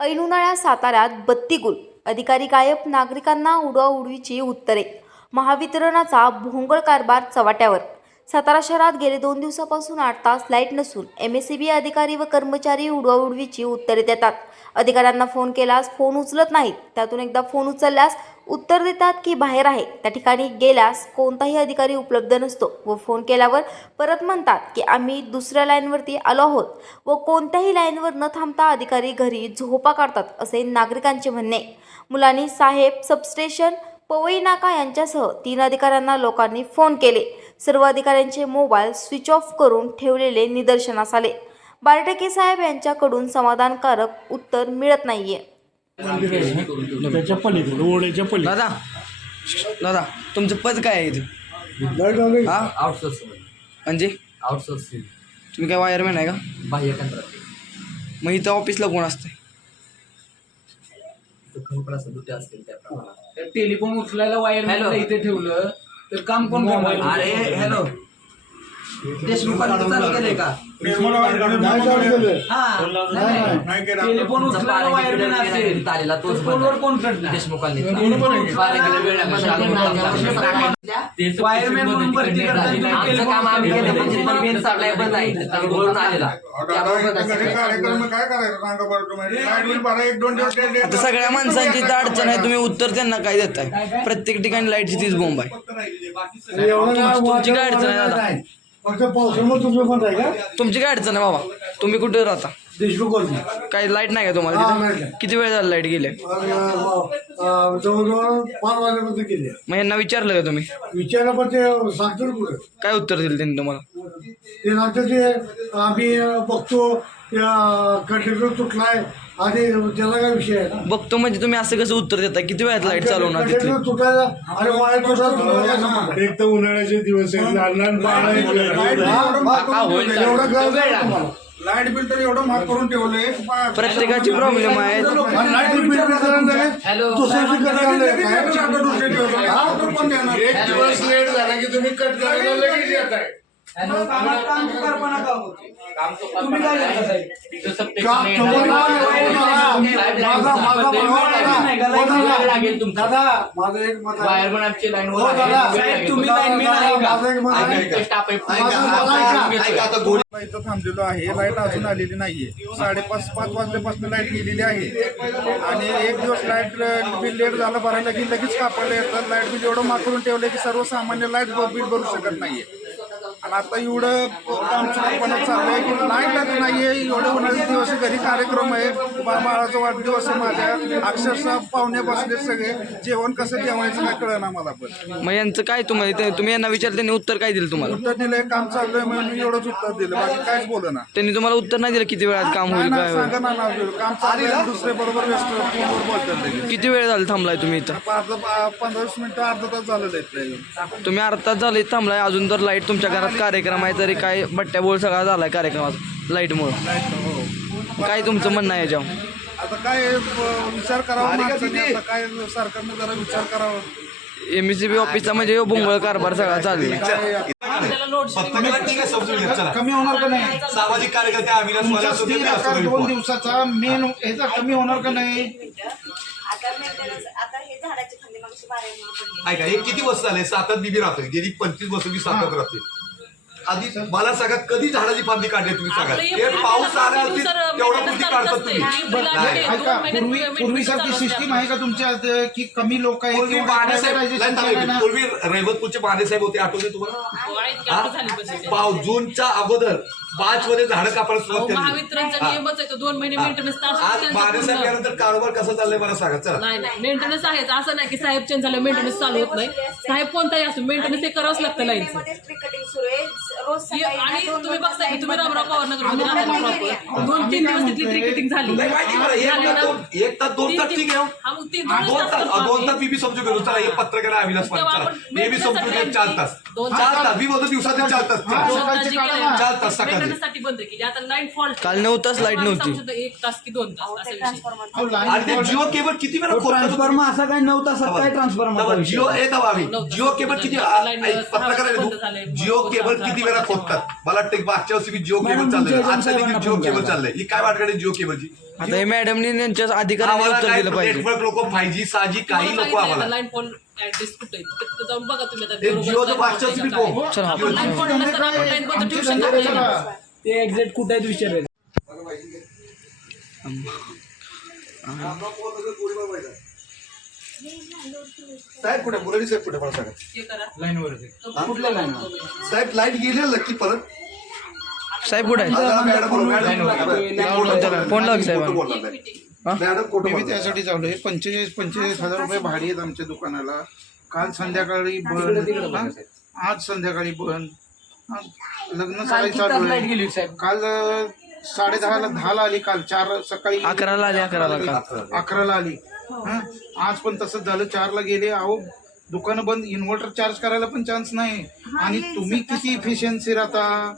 ऐन साताऱ्यात साताऱ्यात बत्तीगुल. अधिकारी गायब नागरिकांना उडवाउडवीची उत्तरे. महावितरणाचा भोंगळ कारभार चव्हाट्यावर. सातारा शहरात गेले दोन दिवसापासून आठ तास लाइट नसून एम एस सी बी अधिकारी व कर्मचारी उडवाउडवीची उत्तरे देतात. अधिकाऱ्यांना फोन केल्यास फोन उचलत नाहीत. त्यातून एकदा फोन उचलल्यास उत्तर देतात की बाहेर आहे. त्या ठिकाणी गेल्यास कोणताही अधिकारी उपलब्ध नसतो व फोन केल्यावर परत म्हणतात की आम्ही दुसऱ्या लाईनवरती आलो आहोत व कोणत्याही लाईनवर न थांबता अधिकारी घरी झोपा काढतात असे नागरिकांचे म्हणणे. मुलांनी साहेब सबस्टेशन पवई नाका यांच्यासह तीन अधिकाऱ्यांना लोकांनी फोन केले. सर्व अधिकाऱ्यांचे मोबाईल स्विच ऑफ करून ठेवलेले निदर्शनास आले. बारटके साहेब यांच्याकडून समाधानकारक उत्तर मिळत नाहीये. त्याच्या पलीकडे ओढ्याच्या पलीकडे. दादा दादा तुमचं पद काय आहे इथे? हा? म्हणजे? तुम्ही काय वायरमॅन आहे का? बाह्य कंत्राटी. मग इथं ऑफिसला कोण असते कंपन्या दुटे असतील त्याप्रमाणे. टेलिफोन उचलायला वायर. इथे ठेवलं. तर काम कोण करणार? अरे हॅलो देशमुखांनी चालू केलंय का. टेलिफोन उचलायला असेल. आलेला तोच फोनवर. कोण करणार देशमुखांनी वायरमॅन म्हणून भरती आमचं काम आम्ही केलं म्हणजे पण मेन बंद आहे. तर बोलून आलेला. आता सगळ्या माणसांची इथं अडचण आहे. तुम्ही उत्तर त्यांना काय देताय? प्रत्येक ठिकाणी लाईटची तीच बोंब आहे. तुमची काय अडचण आहे दादा फक्त पावसामुळे तुझं पण आहे का तुमची काय अडचण आहे बाबा? तुम्ही कुठे राहता? देशमुख काही लाइट नाही का तुम्हाला हा? नाही. किती वेळ झाला लाइट गेले? जवळजवळ पाच केले मग यांना विचारलं का तुम्ही? विचारलं पण ते सांगतो ना काय उत्तर दिलं त्यांनी तुम्हाला? ते सांगतं ते आम्ही बघतो कंडक्टर तुटलाय आणि त्याला काय विषय आहे? बघतो म्हणजे तुम्ही असं कसं उत्तर देता? किती वेळात लाइट चालवणार तिथली? कंडक्टर तुटायला आणि वायर तुटायला एक तर उन्हाळ्याचे दिवस आहेत लहान लहान बाळ आहेत एवढं कळलं नाही तुम्हाला. लाइट बिल तर एवढं महाग करून ठेवलंय. प्रत्येकाची प्रॉब्लेम आहे. आणि लाइट बिल वितरण नाही. एक दिवस लेट झाला की तुम्ही कट करायला लगेच येत आहे का- दादा माझं एक मत आहे. साहेब तुम्ही आहे का. इथं थांबलेलो आहे. लाइट अजून आलेली नाहीये. साडेपाच पाच वाजल्यापासून लाइट गेलेली आहे. आणि एक दिवस लाइट बिल लेट झालं भरायला की लगेच कापायला येतं लाइट बिल एवढं महाग करून ठेवलं की सर्वसामान्य लाइट बिल भरू शकत नाहीये. आणि आता एवढं काम चुकीपणा चाललंय की लाईटच नाहीये एवढे उन्हाळी दिवस आहे, घरी कार्यक्रम आहे. बाळाचा वाढदिवस आहे माझ्या. अक्षरशः पाहुणे बसले सगळे. जेवण कसं जेवायचं काय कळना मला पण. मग यांचं काय तुम्हाला ते- तुम्ही यांना विचारलं त्यांनी उत्तर काय दिलं तुम्हाला? उत्तर दिलंय काम चाललंय म्हणून मी एवढंच उत्तर दिलं. बाकी काहीच बोल ना त्यांनी तुम्हाला उत्तर नाही दिलं किती वेळात काम नाही होईल ना काय होईल? सांगा ना नाव काम चाललंय. दुसरे बरोबर व्यस्त फोनवर बोलतात लगेच. किती वेळ झाला थांबलाय तुम्ही इथं? अर्धा पंधरा वीस मिनिटं अर्धा तास झालेलं आहे तुम्ही अर्धा तास झाले थांबलाय अजून तर लाइट तुमच्या घरात कार्यक्रम आहे तरी काय बट्ट्या बोल सगळा झालाय कार्यक्रमात लाईटमुळं. काय तुमचं म्हणणं आहे याच्यावर? आता काय अ, विचार करावा माणसाने आता काय सरकारने जरा विचार करावा. एम एस सी बी ऑफिसचा म्हणजे ह्यो भोंगळ कारभार सगळा चालू आहे? कमी होणार का नाही? सामाजिक कार्यकर्ते आम्ही तुमचा स्थिर आकार दोन दिवसाचा मेन ह्याचा कमी होणार का नाही? आता मेंटेनन्स आता हे झाडाची फांदी मागची बारा पडली ऐका हे किती वर्ष झाले सातात बिबी राहतोय. गेली पंचवीस वर्ष मी सातात राहते आधी मला सांगा कधी झाडाची फांदी काढली तुम्ही सांगा? हे पाऊस आला तेवढं कृती काढतात तुम्ही. ऐका पूर्वी पूर्वीसारखी सिस्टीम आहे का तुमच्या ते की कमी लोक आहेत पूर्वी बाणेसाहेब नाही, केलं नाही? पूर्वी रहिवतपूरचे बाणेसाहेब होते आठवते तुम्हाला? हा? पाव जूनच्या अगोदर पाच मध्ये झाडं कापायला सुरुवात केली. महावितरणचा हा. नियमच आहे तो दोन महिने मेंटेनन्स आज बाणेसाहेब गेल्यानंतर कारभार कसा चाललाय मला सांगा चला. नाही नाही मेंटेनन्स आहेच. असं नाही की साहेब चेंज झालं मेंटेनन्स चालू होत नाही. साहेब कोणताही असो मेंटेनन्स हे करावंच लागतं लाईनचं. मध्येच ट्रिकटिंग सुरू आहे. रोज सकाळी आणि ना दोन तुम्ही दोन बघताय की तुम्ही तास रामराव पवार नगरमध्ये आम्हाला राहता माहिती proper. दोन तीन दिवस तिथली क्रिकेटिंग झाली नाही, माहिती मला. एक तास दोन- एक तास दोन तीन- तास ठीक आहे हो. हा, मग हा, दोन दोन तास तास करतो दोन आम्ही. तास मी बी समजू गेलो चला हे पत्रकार अविनाश पाटील तेव्हा चला आपण मी बी समजू गेलो चार तास दोन चार तास मी बोलतो दिवसाचे चार तास चार. दोन तास जी केली ना, चार तास सकाळी. maintenance साठी बंद केली आता लाईन फॉल्ट काल नऊ तास light नव्हती. एक तास की दोन तास असा विषय ट्रान्सफॉर्मर अहो, line आणि ते जिओ केबल किती वेळा ट्रान्सफॉर्मर असा काय नऊ तासात काय ट्रान्सफॉर्मर जिओ येत आम्ही जिओ केबल किती पत्रकार बंद झालंय. जिओ केबल किती वेळा खोदतात मला वाटतं की मागच्या वर्षी जिओ केबल चाललंय. आता देखील जिओ केबल चाललंय. ही काय वाटकडे जिओ केबलची? आता हे मॅडमनी त्यांच्या अधिकाऱ्यांनी उत्तर दिलं पाहिजे. नेटवर्क लोक फाय जी काही नको आम्हाला. लाईन फोन ऍड्रेस कुठे आहे? तिथे जाऊन बघा तुम्ही आता ते बरोबर जिओचं मी चला आपण आपण एक्झॅक्ट कुठे आहेत साहेब कुठे? मुरली साहेब कुठे? मला सांगा. हे करा. कुठल्या लाईन साहेब लाइट गेली नक्की परत? साहेब कुठे. फोन लाव की साहेबांना. मॅडम कुठं मी त्यासाठी चाललोय. पंचेचाळीस पंचेचाळीस हजार रुपये भाडी आहेत आमच्या दुकानाला. काल संध्याकाळी बंद? आज संध्याकाळी बंद? लग्न सकाळी चालू आहे. साहेब. काल साडे दहाला दहाला आली. काल चार सकाळी अकराला आली अकराला. अकराला आली. हं? आज पण तसंच झालं. चारला गेले अहो दुकानं बंद. इन्व्हर्टर चार्ज करायला पण चान्स नाही. आणि तुम्ही किती इफिशियन्सी राहता?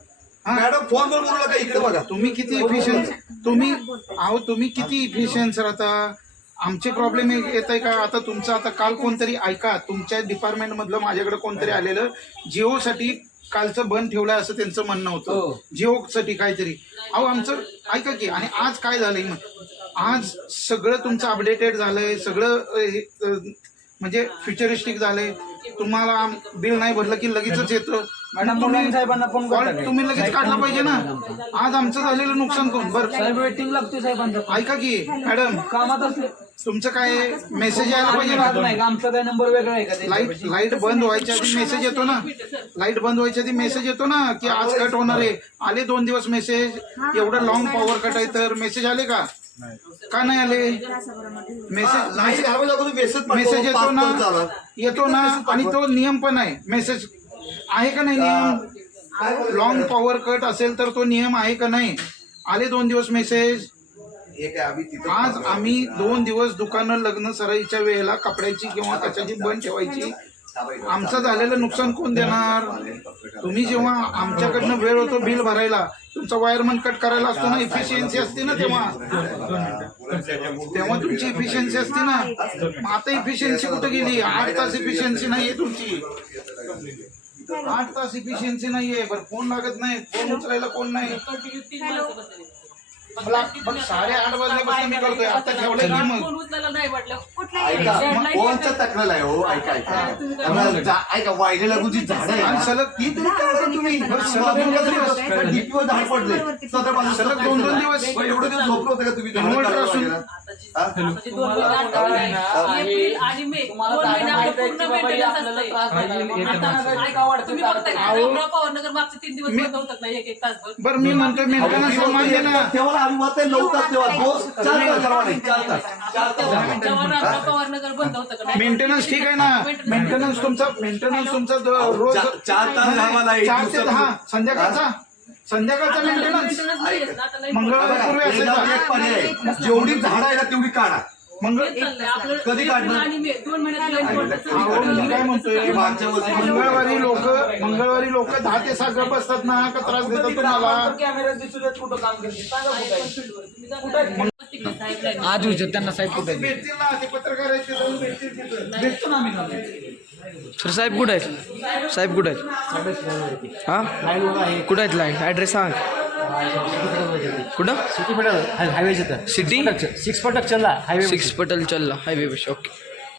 हा? मॅडम बोलू नका इकडे बघा. तुम्ही किती इफिशियन्स तुम्ही अहो तुम्ही किती इफिशियन्स राहता? आमचे प्रॉब्लेम येत आहे का? आता तुमचं आता काल कोणतरी ऐका तुमच्या डिपार्टमेंट मधलं माझ्याकडे कोणतरी आलेलं. जिओसाठी कालचं बंद ठेवलंय असं त्यांचं म्हणणं होतं. जिओसाठी काहीतरी. अहो आमचं ऐका की आणि आज काय झालंय? मग आज सगळं तुमचं अपडेटेड झालंय सगळं म्हणजे फ्युचरिस्टिक झालंय. तुम्हाला बिल नाही भरलं की लगेचच येतं. मॅडम मुलांनी साहेबांना फोन कॉल करता तुम्ही लगेच काढला पाहिजे ना. आज आमचं झालेलं नुकसान कोण? बरं. साहेब वेटिंग लागते साहेबांचा ऐका की मॅडम. कामात असले तुमचं काय मेसेज यायला पाहिजे ना? आमचा काय नंबर वेगळा आहे का लाइट त्याच्यापाशी? लाइट बंद व्हायच्या आधी मेसेज येतो ना. लाइट बंद व्हायच्या आधी मेसेज येतो ना की आज कट होणार आहे. आले दोन दिवस मेसेज एवढं लॉंग पॉवर कट आहे तर मेसेज आले का? का नाही आले? मेसेज अगोदर मेसेज मेसेज येतो ना? येतो ना? आणि तो नियम पण आहे. मेसेज आहे का नाही नियम? लॉंग पॉवर कट असेल तर तो नियम आहे का नाही? आले दोन दिवस मेसेज हे काय आम्ही तिथं आज आम्ही दोन दिवस दुकानं लग्न सराईच्या वेळेला कपड्याची किंवा कशाची बंद ठेवायची. आमचं झालेलं नुकसान कोण देणार? तुम्ही जेव्हा आमच्याकडनं वेळ होतो बिल भरायला तुमचा वायरमन कट करायला असतो ना इफिशियन्सी असते ना तेव्हा. तेव्हा तुमची इफिशियन्सी असते ना. मग आता इफिशियन्सी कुठे गेली? आठ तास इफिशियन्सी नाहीये तुमची. आठ तास इफिशियन्सी नाहीये. बरं फोन लागत नाही. फोन उचलायला कोण नाही? मला मग साडेआठ वाजल्यापासून मी करतोय. आता की मग ऐका कोणचं तक्रार आहे हो. ऐका ऐका आम्हाला जा- ऐका लागूची झाड आहे आणि ना, सलग ती तरी काढा तुम्ही. सलग दोन दिवस डीपीवर झाड पडले? सलग दोन दोन दिवस. एवढे दिवस झोपलं होतं का तुम्ही? झाडं काढायला असून-? हा? मे. ऐका, बरं मी म्हणतोय मेंटेनन्स मान्य ना तेव्हा आम्ही मत नऊ तास तेव्हा दोन चार तास करावा नाही चार तास चार तास करावा. जेव्हा रामराव पवारनगर बंद होतं का? नाही? मेंटेनन्स ठीक आहे ना? मेंटेनन्स तुमचा मेंटेनन्स तुमचा द- रोज चार- चार तास आम्हाला एक चार ते दहा संध्याकाळचा? संध्याकाळचा मेंटेनन्स Maintenance? नाहीच ना, आता लई मंगळवारपूर्वी असायचा एक पर्याय आहे. जेवढी झाडं आहे ना तेवढी काढा. कधी काढणार? दोन मी काय म्हणतोय? मागच्या वर्षी मंगळवारी लोक मंगळवारी लोक दहा ते सहा गप असतात ना का त्रास देतात तुम्हाला कॅमेरा दिसू देत कुठं काम करते? सांगा कुठं आहे? आज विचार त्यांना साहेब कुठे भेटतील ना ते पत्रकार आहेत ते जाऊन भेटतील तिथं. भेटतो ना आम्ही. सर साहेब कुठे आहेत? साहेब कुठे आहेत? हां? कुठे आहेत लाईन ॲड्रेस सांग. कुठं हायवे सिटी सिक्स पटक चला हायवे सिक्स पटल चल्ला हायवे ओके